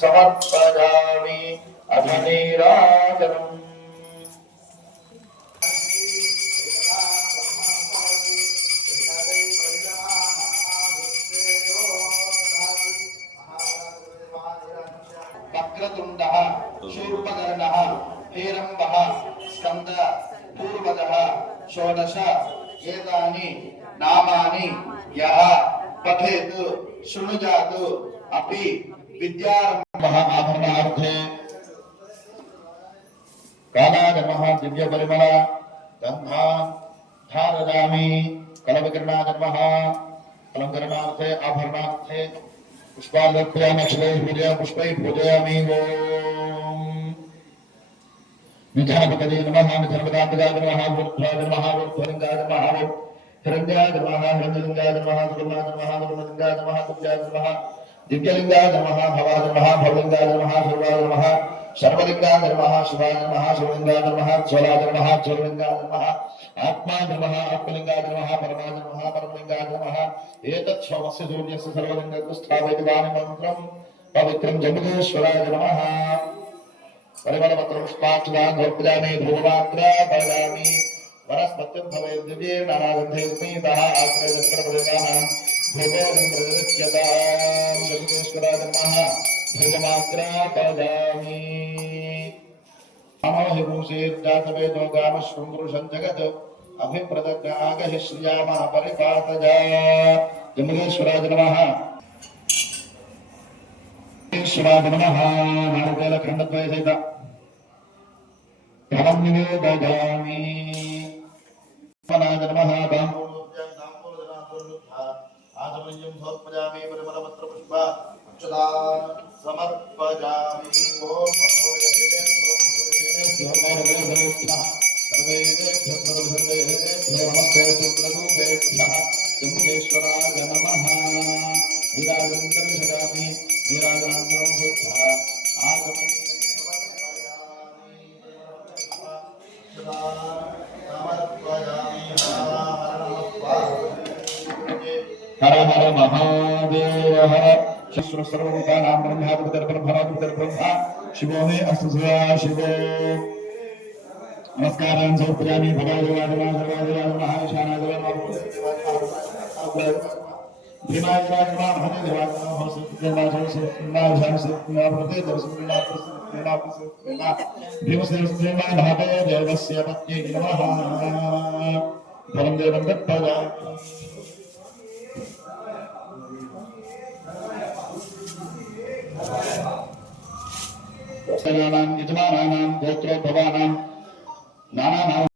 समर्पयामि अधनीराजनम् वक्रतुण्डः शूर्पकर्णः हेरम्बः स्कन्द पूर्वजः षोडश एतानि नामानि यः पठेत् शृणुयात् अपि विद्यारम्भः आभरणार्थे कालागमः दिव्यपरिमल गन्धान् धारयामि कलविकरणागमः अलङ्करणार्थे आभरणार्थे पुष्पालर्पयामि अक्षरैः पुष्पैः पूजयामि ओम निधनपतये नमः निधनपदाय नमः बुद्धाय नमः बुद्धलिंगाय नमः हिरण्याय नमः हिरण्यलिंगाय नमः सुवर्णाय नमः सुवर्णलिंगाय नमः कुब्जाय नमः दिव्यलिंगाय नमः भवाय नमः भवलिंगाय नमः सर्वाय नमः सर्वलिंगाय नमः शिवाय नमः शिवलिंगाय नमः ज्वलाय नमः ज्वललिंगाय नमः आत्माय नमः आत्मलिंगाय नमः परमाय नमः परमलिंगाय नमः एतत् शवस्य सूर्यस्य सर्वलिंगं स्थापयित्वानि मन्त्रं पवित्रं जम्बुकेश्वराय नमः परिमलपत्रं पुष्पाक्षरान् समर्पयामि धूपमात्रा पयामि वनस्पतिं भवेत् दिव्ये नानागन्धे स्मितः आग्रजस्त्रपदेवानां भूगोलं प्रदृश्यतां जम्बुकेश्वराय नमः धूपमात्रा पयामि नमो भूषेर्जातवेदो गामश्रुं जगत् अभिप्रदग्नागहि श्रियामः परिपातजा जम्बुकेश्वराय नमः ईश्वराय नमः नारिकेलखण्डद्वय सहित फलं निवेदयामि नमः आचमनीयं समर्पयामि परिमलपत्रपुष्प अक्षतान् समर्पयामि ओम नमस्ते शुक्लरूपेभ्यः जम्बुकेश्वराय नमः नीराजन्तर्शयामि नीराजनान्तरं शुद्धः आगमनं हर हर महादेव हर शिव सर्वभूतानां ब्रह्मा शिवो मे अस्तु सदा शिवो नमस्कारान् समर्पयामि भगाय सर्वाय नमः ईशानाय नमः भीमाय नमः महादेवाय नमः भीमसेन महादेवस्य पत्न्यै नमः फलं देवं दत्तयामि यजमानानां गोत्रोद्भवानां नानानां